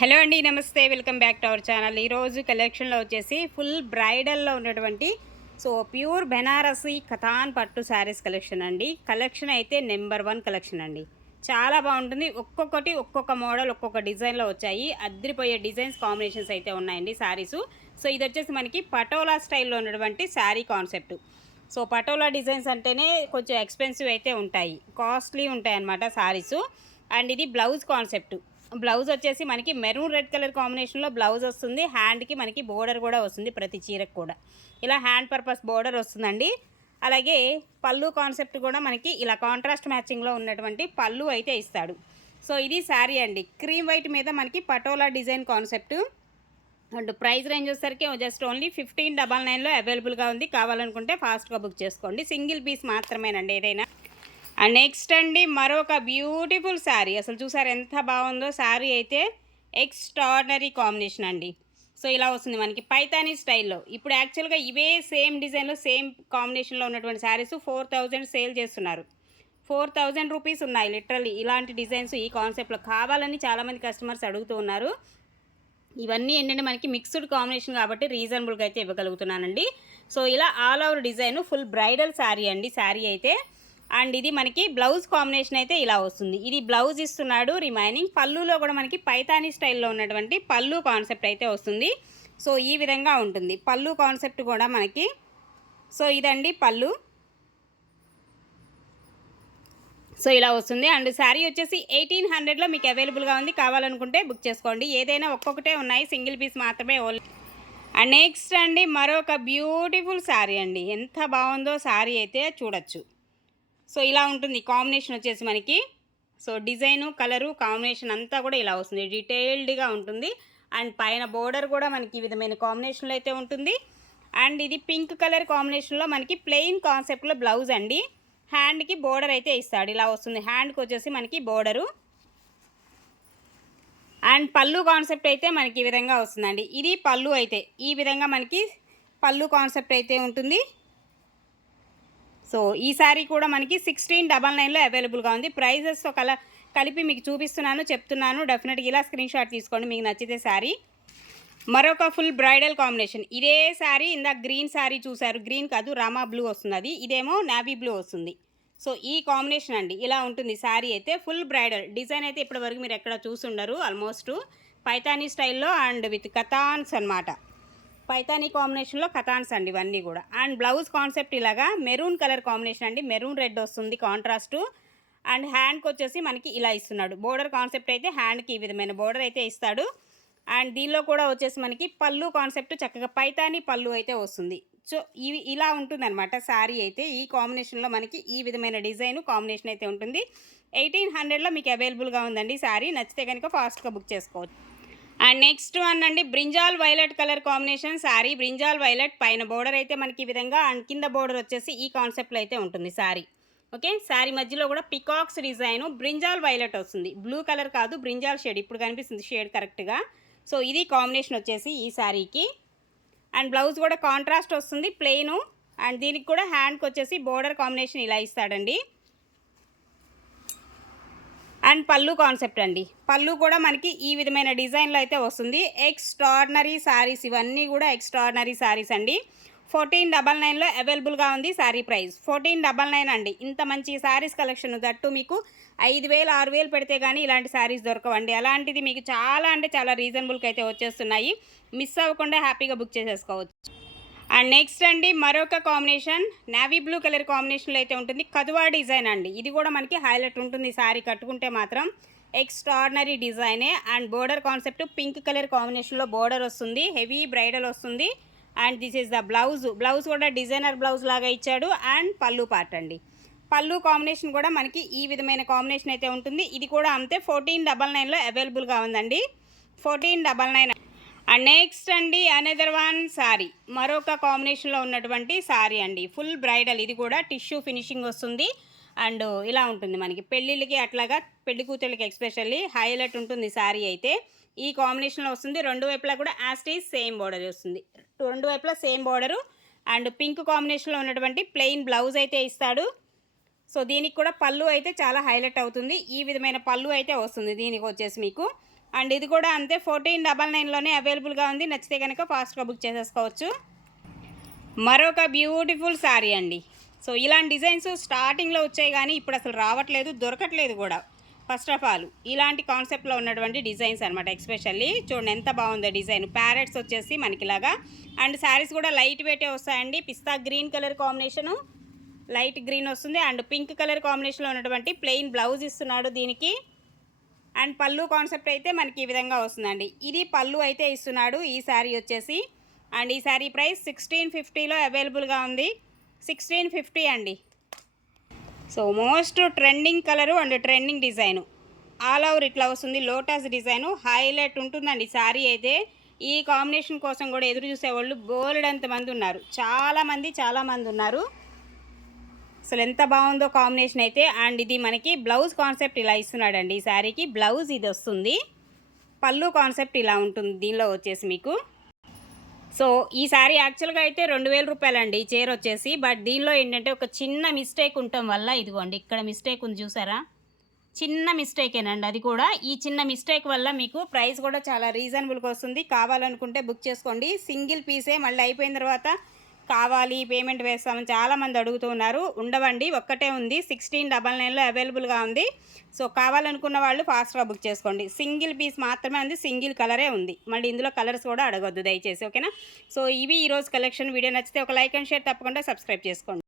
Hello అండి, నమస్తే. Welcome back to our channel. ఈరోజు కలెక్షన్లో వచ్చేసి ఫుల్ బ్రైడల్లో ఉన్నటువంటి ప్యూర్ బెనారసీ కథాన్ పట్టు శారీస్ కలెక్షన్ అండి. కలెక్షన్ అయితే నెంబర్ 1 కలెక్షన్ అండి. చాలా బాగుంటుంది. ఒక్కొక్కటి ఒక్కొక్క మోడల్ ఒక్కొక్క డిజైన్లో వచ్చాయి. అద్దరిపోయే డిజైన్స్ కాంబినేషన్స్ అయితే ఉన్నాయండి శారీసు. ఇది వచ్చేసి మనకి పటోలా స్టైల్లో ఉన్నటువంటి శారీ కాన్సెప్ట్. పటోలా డిజైన్స్ అంటేనే కొంచెం ఎక్స్పెన్సివ్ అయితే ఉంటాయి, కాస్ట్లీ ఉంటాయి అన్నమాట శారీసు. అండ్ ఇది బ్లౌజ్ కాన్సెప్ట్. బ్లౌజ్ వచ్చేసి మనకి మెరూన్ రెడ్ కలర్ కాంబినేషన్లో బ్లౌజ్ వస్తుంది. హ్యాండ్కి మనకి బోర్డర్ కూడా వస్తుంది, ప్రతి చీరకు కూడా ఇలా హ్యాండ్ పర్పస్ బోర్డర్ వస్తుందండి. అలాగే పళ్ళు కాన్సెప్ట్ కూడా మనకి ఇలా కాంట్రాస్ట్ మ్యాచింగ్లో ఉన్నటువంటి పళ్ళు అయితే ఇస్తాడు. ఇది శారీ అండి. క్రీమ్ వైట్ మీద మనకి patola design concept. And price range వచ్చేసరికి జస్ట్ ఓన్లీ 1599లో అవైలబుల్గా ఉంది. కావాలనుకుంటే ఫాస్ట్గా బుక్ చేసుకోండి. సింగిల్ పీస్ మాత్రమేనండి ఏదైనా. అండ్ నెక్స్ట్ అండి మరొక బ్యూటిఫుల్ శారీ. అసలు చూసారు ఎంత బాగుందో శారీ అయితే. ఎక్స్ట్రాడినరీ కాంబినేషన్ అండి. ఇలా వస్తుంది మనకి పైతానీ స్టైల్లో. ఇప్పుడు యాక్చువల్గా ఇవే సేమ్ డిజైన్లో సేమ్ కాంబినేషన్లో ఉన్నటువంటి శారీస్ 4000 సేల్ చేస్తున్నారు. 4000 రూపీస్ ఉన్నాయి లిటరల్లీ ఇలాంటి డిజైన్స్ ఈ కాన్సెప్ట్లో. కావాలని చాలామంది కస్టమర్స్ అడుగుతూ ఉన్నారు. ఇవన్నీ ఏంటంటే మనకి మిక్స్డ్ కాంబినేషన్ కాబట్టి రీజనబుల్గా అయితే ఇవ్వగలుగుతున్నానండి. ఇలా all over design full bridal sari అండి. శారీ అయితే అండ్ ఇది మనకి బ్లౌజ్ కాంబినేషన్ అయితే ఇలా వస్తుంది. ఇది బ్లౌజ్ ఇస్తున్నాడు. రిమైనింగ్ పళ్ళులో కూడా మనకి పైతానీ స్టైల్లో ఉన్నటువంటి పళ్ళు కాన్సెప్ట్ అయితే వస్తుంది. ఈ విధంగా ఉంటుంది పళ్ళు కాన్సెప్ట్ కూడా మనకి. ఇదండి పళ్ళు. ఇలా వస్తుంది. అండ్ శారీ వచ్చేసి 1800లో మీకు అవైలబుల్గా ఉంది. కావాలనుకుంటే బుక్ చేసుకోండి. ఏదైనా ఒక్కొక్కటే ఉన్నాయి, సింగిల్ పీస్ మాత్రమే ఓన్లీ. అండ్ నెక్స్ట్ అండి మరొక బ్యూటిఫుల్ శారీ అండి. ఎంత బాగుందో శారీ అయితే చూడొచ్చు. ఇలా ఉంటుంది కాంబినేషన్ వచ్చేసి మనకి. డిజైను కలరు కాంబినేషన్ అంతా కూడా ఇలా వస్తుంది, డీటెయిల్డ్గా ఉంటుంది. అండ్ పైన బోర్డర్ కూడా మనకి ఈ విధమైన కాంబినేషన్లో అయితే ఉంటుంది. అండ్ ఇది పింక్ కలర్ కాంబినేషన్లో మనకి ప్లెయిన్ కాన్సెప్ట్లో బ్లౌజ్ అండి. హ్యాండ్కి బోర్డర్ అయితే ఇస్తాడు, ఇలా వస్తుంది. హ్యాండ్కి వచ్చేసి మనకి బోర్డరు. అండ్ పళ్ళు కాన్సెప్ట్ అయితే మనకి ఈ విధంగా వస్తుందండి. ఇది పళ్ళు అయితే ఈ విధంగా మనకి పళ్ళు కాన్సెప్ట్ అయితే ఉంటుంది. ఈ శారీ కూడా మనకి 1699లో అవైలబుల్గా ఉంది. ప్రైజెస్ కలిపి మీకు చూపిస్తున్నాను, చెప్తున్నాను. డెఫినెట్గా ఇలా స్క్రీన్ షాట్ తీసుకోండి మీకు నచ్చితే శారీ. మరొక ఫుల్ బ్రైడల్ కాంబినేషన్. ఇదే శారీ ఇందాక గ్రీన్ శారీ చూసారు, గ్రీన్ కాదు రామా బ్లూ వస్తుంది అది. ఇదేమో నావీ బ్లూ వస్తుంది. ఈ కాంబినేషన్ అండి. ఇలా ఉంటుంది శారీ అయితే. ఫుల్ బ్రైడల్ డిజైన్ అయితే ఇప్పటివరకు మీరు ఎక్కడ చూసుండరు. ఆల్మోస్ట్ పైతానీ స్టైల్లో అండ్ విత్ కథాన్స్ అనమాట. పైతానీ కాంబినేషన్లో కథాన్స్ అండి ఇవన్నీ కూడా. అండ్ బ్లౌజ్ కాన్సెప్ట్ ఇలాగా మెరూన్ కలర్ కాంబినేషన్ అండి. మెరూన్ రెడ్ వస్తుంది కాంట్రాస్టు. అండ్ హ్యాండ్కి వచ్చేసి మనకి ఇలా ఇస్తున్నాడు. బోర్డర్ కాన్సెప్ట్ అయితే హ్యాండ్కి ఈ విధమైన బోర్డర్ అయితే ఇస్తాడు. అండ్ దీనిలో కూడా వచ్చేసి మనకి పళ్ళు కాన్సెప్ట్ చక్కగా పైతానీ పళ్ళు అయితే వస్తుంది. ఇవి ఇలా ఉంటుంది అనమాట శారీ అయితే. ఈ కాంబినేషన్లో మనకి ఈ విధమైన డిజైన్ కాంబినేషన్ అయితే ఉంటుంది. 1800లో మీకు అవైలబుల్గా ఉందండి శారీ. నచ్చితే కనుక ఫాస్ట్గా బుక్ చేసుకోవచ్చు. అండ్ నెక్స్ట్ వన్ అండి brinjal violet colour combination sari. Brinjal violet పైన బోర్డర్ అయితే మనకి ఈ విధంగా, అండ్ కింద బోర్డర్ వచ్చేసి ఈ కాన్సెప్ట్లో అయితే ఉంటుంది శారీ. ఓకే, శారీ మధ్యలో కూడా పికాక్స్ డిజైన్ బ్రింజాల్ వైలెట్ వస్తుంది. బ్లూ కలర్ కాదు, బ్రింజాల్ షేడ్. ఇప్పుడు కనిపిస్తుంది షేడ్ కరెక్ట్గా. ఇది కాంబినేషన్ వచ్చేసి ఈ శారీకి. అండ్ బ్లౌజ్ కూడా కాంట్రాస్ట్ వస్తుంది ప్లెయిన్. అండ్ దీనికి కూడా హ్యాండ్కి వచ్చేసి బోర్డర్ కాంబినేషన్ ఇలా ఇస్తాడండి. అండ్ పళ్ళు కాన్సెప్ట్ అండి. పళ్ళు కూడా మనకి ఈ విధమైన డిజైన్లో అయితే వస్తుంది. ఎక్స్ట్రాడినరీ శారీస్ ఇవన్నీ కూడా ఎక్స్ట్రాడినరీ శారీస్ అండి. 1499లో అవైలబుల్గా ఉంది. శారీ ప్రైస్ 1499 అండి. ఇంత మంచి శారీస్ కలెక్షన్ దట్టు మీకు 5000 6000 పెడితే కానీ ఇలాంటి శారీస్ దొరకవండి. అలాంటిది మీకు చాలా అంటే చాలా రీజనబుల్కి అయితే వచ్చేస్తున్నాయి. మిస్ అవ్వకుండా హ్యాపీగా బుక్ చేసేసుకోవచ్చు. అండ్ నెక్స్ట్ అండి మరొక కాంబినేషన్ నావీ బ్లూ కలర్ కాంబినేషన్లో అయితే ఉంటుంది. కదువా డిజైన్ అండి. ఇది కూడా మనకి హైలైట్ ఉంటుంది శారీ కట్టుకుంటే మాత్రం. ఎక్స్ట్రాడినరీ డిజైనే. And border concept pink colour కాంబినేషన్లో బోర్డర్ వస్తుంది. హెవీ బ్రైడల్ వస్తుంది. And this is the blouse. Blouse కూడా డిజైనర్ బ్లౌజ్ లాగా ఇచ్చాడు. అండ్ పళ్ళు పార్ట్ అండి. పళ్ళు కాంబినేషన్ కూడా మనకి ఈ విధమైన కాంబినేషన్ అయితే ఉంటుంది. ఇది కూడా అంతే 1499లో అవైలబుల్గా ఉందండి. 1499. అండ్ నెక్స్ట్ అండి అనదర్ వన్ శారీ. మరొక కాంబినేషన్లో ఉన్నటువంటి శారీ అండి. Full bridal. ఇది కూడా టిష్యూ ఫినిషింగ్ వస్తుంది. అండ్ ఇలా ఉంటుంది మనకి పెళ్ళిళ్ళకి అట్లాగా పెళ్లి కూతుళ్ళకి ఎక్స్పెషల్లీ హైలైట్ ఉంటుంది శారీ అయితే. ఈ కాంబినేషన్లో వస్తుంది. రెండు వైపులా కూడా యాస్టీజ్ సేమ్ బోర్డర్ వస్తుంది. రెండు వైపులా సేమ్ బోర్డరు. అండ్ పింక్ కాంబినేషన్లో ఉన్నటువంటి ప్లెయిన్ బ్లౌజ్ అయితే ఇస్తాడు. దీనికి కూడా పళ్ళు అయితే చాలా హైలైట్ అవుతుంది. ఈ విధమైన పళ్ళు అయితే వస్తుంది దీనికి వచ్చేసి మీకు. అండ్ ఇది కూడా అంతే 1499లోనే అవైలబుల్గా ఉంది. నచ్చితే కనుక ఫాస్ట్గా బుక్ చేసేసుకోవచ్చు. మరొక బ్యూటిఫుల్ శారీ అండి. సో ఇలాంటి డిజైన్స్ స్టార్టింగ్లో వచ్చాయి కానీ ఇప్పుడు అసలు రావట్లేదు, దొరకట్లేదు కూడా. ఫస్ట్ ఆఫ్ ఆల్ ఇలాంటి కాన్సెప్ట్లో ఉన్నటువంటి డిజైన్స్ అనమాట. ఎక్స్పెషల్లీ చూడండి ఎంత బాగుందో డిజైన్. ప్యారెట్స్ వచ్చేసి మనకి ఇలాగా. అండ్ శారీస్ కూడా లైట్ వెయిటే వస్తాయండి. పిస్తా green colour combination, light green వస్తుంది. అండ్ పింక్ కలర్ కాంబినేషన్లో ఉన్నటువంటి ప్లెయిన్ బ్లౌజ్ ఇస్తున్నాడు దీనికి. అండ్ పళ్ళు కాన్సెప్ట్ అయితే మనకి ఈ విధంగా వస్తుందండి. ఇది పళ్ళు అయితే ఇస్తున్నాడు ఈ శారీ వచ్చేసి. అండ్ ఈ శారీ ప్రైస్ 1650లో అవైలబుల్గా ఉంది. 1650 అండి. So most trending colour and trending design. All over ఇట్లా వస్తుంది లోటస్ డిజైను. హైలైట్ ఉంటుందండి శారీ అయితే. ఈ కాంబినేషన్ కోసం కూడా ఎదురు చూసేవాళ్ళు బోలెడంత మంది ఉన్నారు. చాలామంది ఉన్నారు. అసలు ఎంత బాగుందో కాంబినేషన్ అయితే. అండ్ ఇది మనకి బ్లౌజ్ కాన్సెప్ట్ ఇలా ఇస్తున్నాడండి. ఈ శారీకి బ్లౌజ్ ఇది వస్తుంది. పళ్ళు కాన్సెప్ట్ ఇలా ఉంటుంది దీనిలో వచ్చేసి మీకు. సో ఈ శారీ యాక్చువల్గా అయితే 2000 రూపాయలండి ఈ చీర వచ్చేసి. బట్ దీనిలో ఏంటంటే ఒక చిన్న మిస్టేక్ ఉండటం వల్ల, ఇదిగోండి ఇక్కడ మిస్టేక్ ఉంది చూసారా, చిన్న మిస్టేకేనండి అది కూడా. ఈ చిన్న మిస్టేక్ వల్ల మీకు ప్రైస్ కూడా చాలా రీజనబుల్గా వస్తుంది. కావాలనుకుంటే బుక్ చేసుకోండి. సింగిల్ పీసే, మళ్ళీ అయిపోయిన తర్వాత కావాలి పేమెంట్ వేస్తామని చాలామంది అడుగుతూ ఉన్నారు. ఉండవండి, ఒక్కటే ఉంది. 1699లో అవైలబుల్గా ఉంది. సో కావాలనుకున్న వాళ్ళు ఫాస్ట్గా బుక్ చేసుకోండి. సింగిల్ పీస్ మాత్రమే ఉంది, సింగిల్ కలరే ఉంది. మళ్ళీ ఇందులో కలర్స్ కూడా అడగొద్దు దయచేసి, ఓకేనా. సో ఇవి ఈరోజు కలెక్షన్. వీడియో నచ్చితే ఒక లైక్ అండ్ షేర్, తప్పకుండా సబ్స్క్రైబ్ చేసుకోండి.